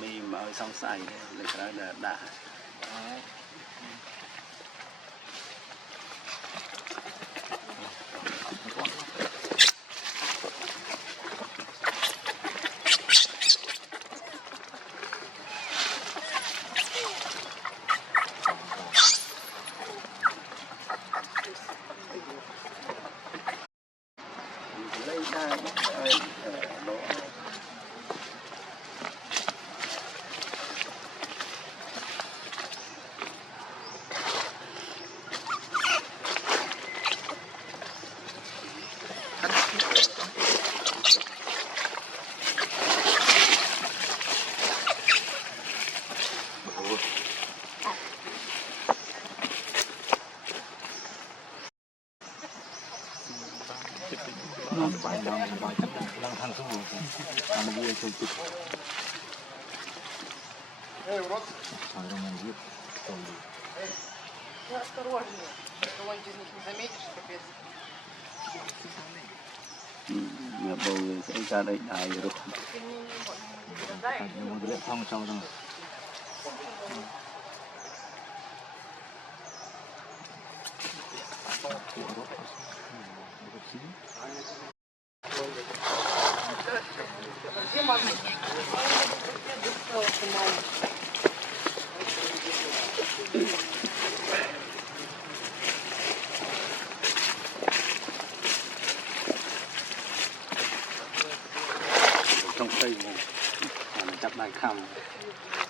มีมาเอาสองใส่เลยก็ได้ด่าไปลองทางสมุนทำดีจนติดทางโรงงานยึดตรงนี้เนี่ยโบยใช้การได้รู้ยังมันเละท้องเจ้าจังต้องไปจับได้คำ